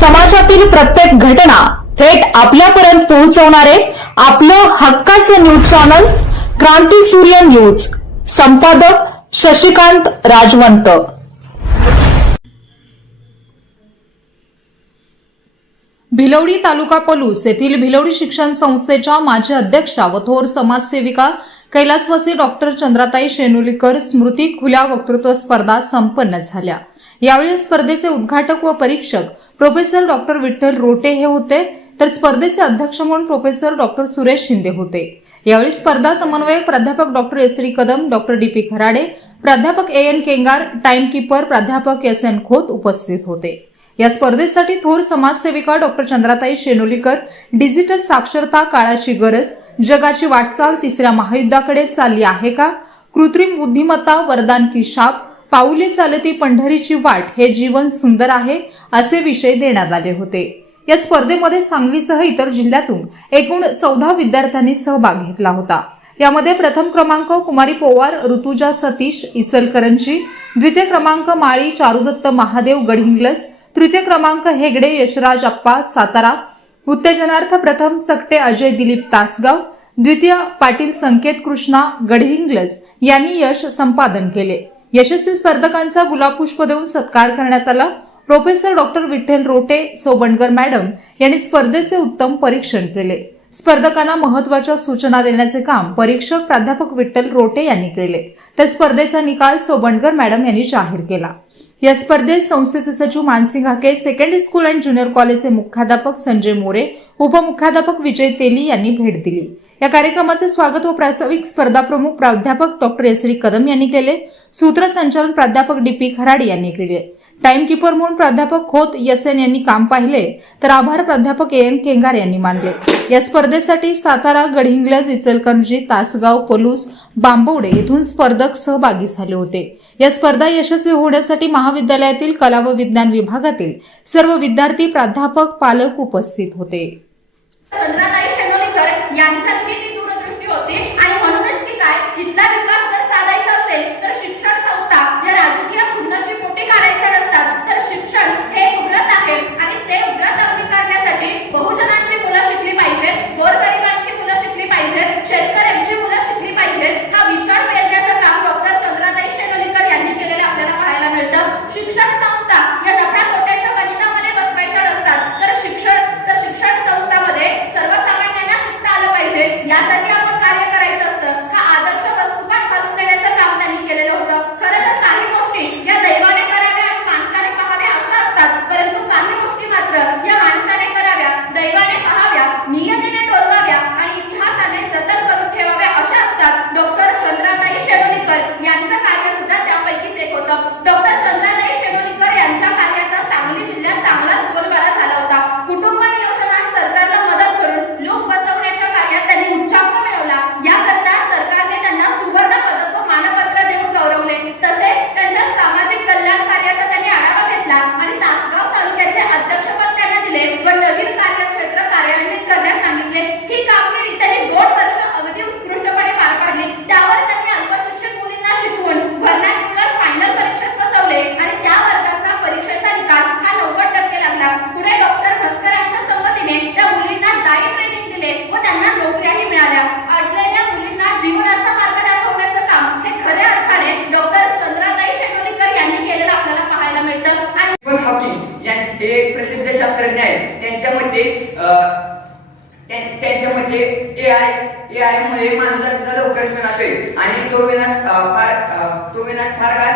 समाजातील प्रत्येक घटना थेट आपल्यापर्यंत पोहोचवणारे आपलं हक्काचं न्यूज चॅनल क्रांती सूर्य न्यूज. संपादक शशिकांत राजवंत. भिलवडी तालुका पलूस येथील भिलवडी शिक्षण संस्थेच्या माजी अध्यक्षा व थोर समाजसेविका कैलासवासी डॉक्टर चंद्राताई शेनुलीकर स्मृती खुल्या वक्तृत्व स्पर्धा संपन्न झाल्या. यावेळी स्पर्धेचे उद्घाटक व परीक्षक प्रोफेसर डॉक्टर विठ्ठल रोटे हे होते. तर स्पर्धेचे अध्यक्ष म्हणून प्रोफेसर डॉक्टर सुरेश शिंदे होते. यावेळी स्पर्धा समन्वयक प्राध्यापक doctor S D Kadam doctor D P Kharade प्राध्यापक ए एन केंगार टाइमकीपर प्राध्यापक एस एन खोत उपस्थित होते. या स्पर्धेसाठी थोर समाजसेविका डॉक्टर चंद्राताई शेनोलीकर डिजिटल साक्षरता काळाची गरज जगाची वाटचाल तिसऱ्या महायुद्धाकडे चालली आहे का? कृत्रिम बुद्धिमत्ता वरदान की शाप? पाऊले चालती पंढरीची वाट हे जीवन सुंदर आहे असे विषय देण्यात आले होते. या स्पर्धेमध्ये सांगलीसह इतर जिल्ह्यातून एकूण चौदा विद्यार्थ्यांनी सहभाग घेतला होता. यामध्ये प्रथम क्रमांक कुमारी पोवार ऋतुजा सतीश इचलकरंजी द्वितीय क्रमांक माळी चारुदत्त महादेव गडहिंग्लज तृतीय क्रमांक हेगडे यशराज अप्पा सातारा उत्तेजनार्थ प्रथम सकटे अजय दिलीप तासगाव द्वितीय पाटील संकेत कृष्णा गडहिंग्लज यांनी यश संपादन केले. यशस्वी स्पर्धकांचा गुलाबपुष्प देऊन सत्कार करण्यात आला. Professor doctor Vitthal Rote Sobankar madam यांनी स्पर्धेचे उत्तम परीक्षण केले. स्पर्धकांना महत्त्वाच्या सूचना देण्याचे काम परीक्षक प्राध्यापक विठ्ठल रोटे यांनी केले. तर स्पर्धेचा निकाल सोबणकर मॅडम यांनी जाहीर केला. या स्पर्धेत संस्थेचे सचिव Mansing Hake secondary school and junior कॉलेजचे मुख्याध्यापक संजय मोरे उपमुख्याध्यापक विजय तेली यांनी भेट दिली. या कार्यक्रमाचे स्वागत व प्रास्ताविक स्पर्धा प्रमुख प्राध्यापक डॉक्टर एस डी कदम यांनी केले. सूत्रसंचालन प्राध्यापक डी पी खराड यांनी केले. टाइमकीपर म्हणून प्राध्यापक खोत यसेन यांनी काम पाहिले तर आभार प्राध्यापक ए एन केंगार यांनी मानले. या स्पर्धेसाठी सातारा गडहिंग्लज इचलकरंजी तासगाव पलूस बांबवडे येथून स्पर्धक सहभागी झाले होते. या स्पर्धा यशस्वी होण्यासाठी महाविद्यालयातील कला व विज्ञान विभागातील सर्व विद्यार्थी प्राध्यापक पालक उपस्थित होते. चंद्राताई दूरदृष्टी होती आणि म्हणूनच की काय इथला विकास जर साधायचा असेल तर यांचे एक प्रसिद्ध शास्त्रज्ञ आहेत. त्यांच्या मते अं, त्यांच्या मते ए आय ए आय मुळे मानवजातीचा लवकरच विनाश होईल. आणि तो विनाश फार तो विनाश फार काय?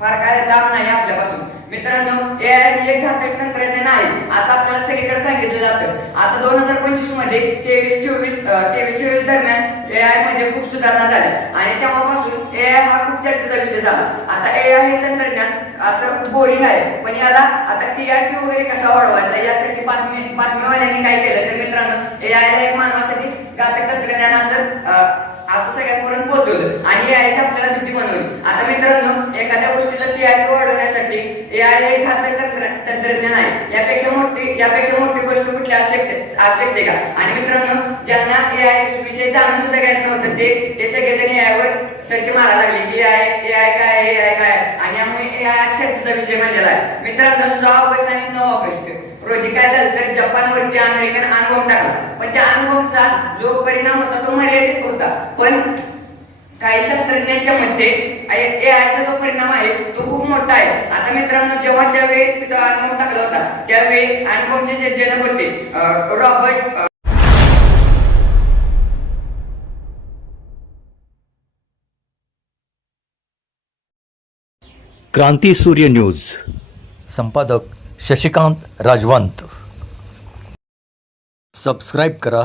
फार काय लाभ नाही आपल्यापासून. मित्रांनो ए आय हे एक घातक तंत्रज्ञान आहे. असं आपल्याला सगळीकडे सांगितलं जातं. आता दोन हजार पंचवीसमध्ये तेवीस चोवीस तेवीस चोवीस दरम्यान ए आयमध्ये खूप सुधारणा झाल्या आणि तेव्हापासून ए आय हा खूप चर्चेचा विषय झाला. आता ए आय हे तंत्रज्ञान असं बोरिंग आहे. पण याला आता टीआरपी वगैरे कसा वाढवायचा यासाठी बातमी बातमीवाल्यांनी काय केलं? तर मित्रांनो ए आय ला एक मानवासाठी घातक तंत्रज्ञान असं असं सगळ्यांपर्यंत पोहोचवलं आणि ए आयची आपल्याला भीती बनवली. आता मित्रांनो एखाद्या गोष्टीला टीआरपी करण्यासाठी ए आय हे घातक तंत्रज्ञान आहे. यापेक्षा मोठी यापेक्षा मोठी गोष्ट कुठली असू शकते का? आणि मित्रांनो ज्यांना ए आय विषय जाणून सुद्धा घ्यायचं नव्हतं ते ते सगळेजण ए वर सर्च मारायला लागले की ए आय ए आय काय ए आय काय आणि आम्ही ए आय चर्चेचा विषय बनलेला आहे. मित्रांनो सहा ऑगस्ट आणि नऊ ऑगस्ट रोजी काय झालं तर जपानवरती अमेरिकन अनुभव टाकला. पण त्या अनुभवचा जो परिणाम होता तो मर्यादित होता. पण काही शास्त्रज्ञांच्या मते ए आयचा जो परिणाम आहे तो खूप मोठा आहे. आता मित्रांनो जेव्हा त्यावेळी तिथं अणुबॉम्ब टाकला होता त्यावेळी अणुबॉम्बचे जे जनक होते अं, रॉबर्ट क्रांती सूर्य न्यूज. संपादक शशिकांत राजवंत. सबस्क्राईब करा.